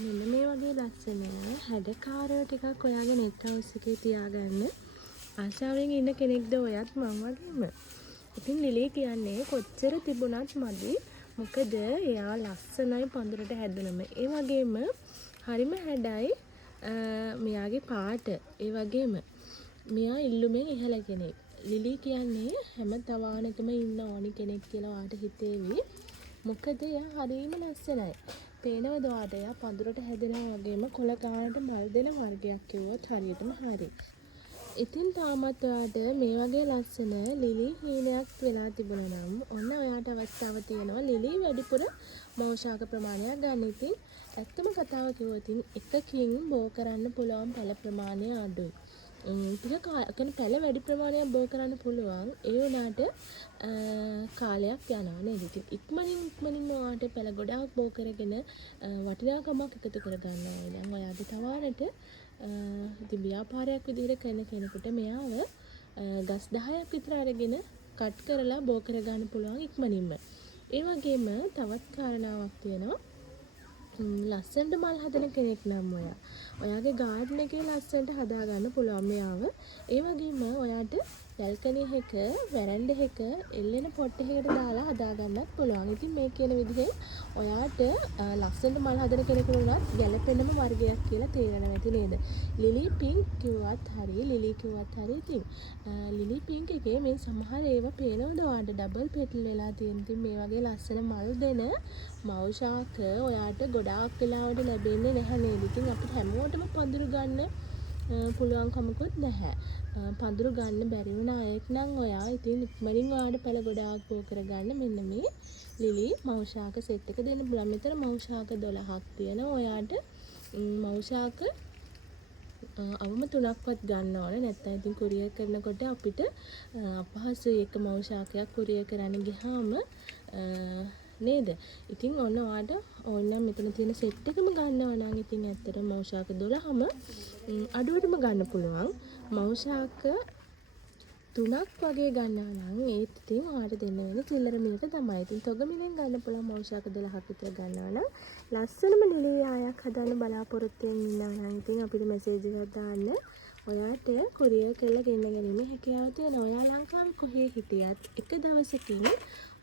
මෙන්න මේ වගේ ලස්සන හැඩකාරව ටිකක් ඔයාගේ නෙට් හවුස් එකේ තියාගන්න ආශාවෙන් ඉන්න කෙනෙක්ද ඔයත් මං වගේම. ඉතින් ලිලී කියන්නේ කොච්චර තිබුණත් මදි. මොකද එයා ලස්සනයි පඳුරට හැදුනම. ඒ වගේම හරිම හැඩයි මෙයාගේ පාට. ඒ වගේම මෙයා ඉල්ලුමෙන් ඉහළ කෙනෙක්. ලිලී කියන්නේ හැම තවානකම ඉන්න ඕනි කෙනෙක් කියලා වාට හිතේවි. මොකද එයා හරිම ලස්සනයි. පේනවද ඔයාට? එයා පඳුරට හැදෙනවා වගේම කොළ ගානට මල් දෙන වර්ගයක් කිව්වොත් හරියටම හරි. ඉතින් තාමත් ඔයාට මේ වගේ ලස්සන ලිලී හීනයක් වෙලා තිබුණා නම් ඔන්න ඔයාට අවස්ථාව තියෙනවා ලිලී වැඩිපුර මෞෂාක ප්‍රමාණයක් ගන්න. ඉතින් ඇත්තම කතාව කිව්වොත් එකකින් බෝ කරන්න පුළුවන් පැල ප්‍රමාණය අඩුයි. ටික පැල වැඩි ප්‍රමාණයක් බෝ කරන්න පුළුවන්. ඒ වුණාට කාලයක් යනවා නේද? ඉතින් ඉක්මනින් ඔයාට පැල ගොඩාක් බෝ කරගෙන වටිනාකමක් එකතු කර ගන්නවා. දැන් ඔයාගේ තවාරට ඉතින් ව්‍යාපාරයක් විදිහට කරන කෙනෙකුට මෙයාව ගස් 10ක් විතර අරගෙන කට් කරලා බෝ කර ගන්න පුළුවන් ඉක්මනින්ම. ඒ වගේම තවත් කාරණාවක් තියෙනවා. ලස්සනට මල් හදන කෙනෙක් නම් ඔයාගේ ගාඩන් එකේ ලස්සනට හදා ගන්න පුළුවන් මෙයාව. ඒ වගේම ඔයාට බැල්කනි එක, වැරන්ඩ එක එල්ලෙන පොට් එකකට දාලා හදා ගන්නත් පුළුවන්. ඉතින් මේ කියන විදිහෙන් ඔයාට ලස්සනට මල් හදන කෙනෙකුට උනත් ගැළපෙනම වර්ගයක් කියලා තේරෙනවා ඇති නේද? ලිලී පින්ක් කිව්වත් හරි, ලිලී කිව්වත් හරි. ඉතින් ලිලී පින්ක් එකේ මේ සමහර ඒවා පේනවද ඔයාට ඩබල් පෙටල් වෙලා තියෙන. ඉතින් මේ වගේ ලස්සන මල් දෙන මෞෂාක ඔයාට ගොඩාක් වෙලාවට ලැබෙන්නේ නැහැ නේද? ඉතින් අපිට හැමෝටම පඳුරු ගන්න පුළුවන් කමකුත් නැහැ. පඳුරු ගන්න බැරි වුණ අයෙක් නම් ඔයා ඉතින් ඉක්මනින් ඔයාට පැල ගොඩාක් බෝ කරගන්න මෙන්න මේ ලිලී මෞෂාක සෙට් එක දෙන්න පුළුවන්. මෙතන මෞෂාක 12ක් තියෙනවා. ඔයාට මෞෂාක අවම 3ක්වත් ගන්න ඕනේ. නැත්නම් ඉතින් කුරියර් කරනකොට අපිට අපහසුයි එක මෞෂාකයක් කුරියර් කරන්න ගියාම නේද? ඉතින් ඔන්න ඔයාට ඕනනම් මෙතන තියෙන සෙට් එකම ගන්නවා නම් ඉතින් ඇත්තටම මෞෂාක 12ම අඩුවටම ගන්න පුළුවන්. මෞෂාක 3ක් වගේ ගන්නවා නම් ඒත් ඉතින් ඔයාට දෙන්න වෙන චිල්ලර මිලට තමයි. ඉතින් තොග මිලෙන් ගන්න පුළුවන් මෞෂාක 12ක් විතර ගන්නවා නම් ලස්සනම ලිලී ආයක් හදන්න බලාපොරොත්තු වෙමින් ඉන්නවා නම් ඉතින් අපිට මැසේජ් එකක් දාන්න. ඔයාට කුරියර් කරලා ගෙන්න ගැනීමේ හැකියාව තියෙනවා. ඔයා ලංකාවේ කොහේ හිටියත් එක දවසකින්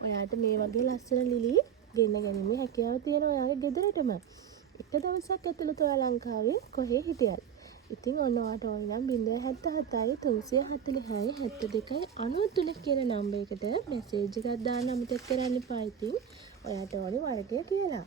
ඔයාට මේ වගේ ලස්සන ලිලී ගෙන්න ගැනීමේ හැකියාව තියෙනවා ඔයාගේ ගෙදරටම. එක දවසක් ඇතුළත ඔයා ලංකාවේ කොහේ හිටියත්. ඉතින් ඔන්න ඔයාට ඕන නම් 077යි 340යි 72යි 93 කියන නම්බර් එකට මැසේජ් එකක් දාන්න අමතක කරන්න එපා. ඉතින් ඔයාට ඕනේ වර්ගය කියලා.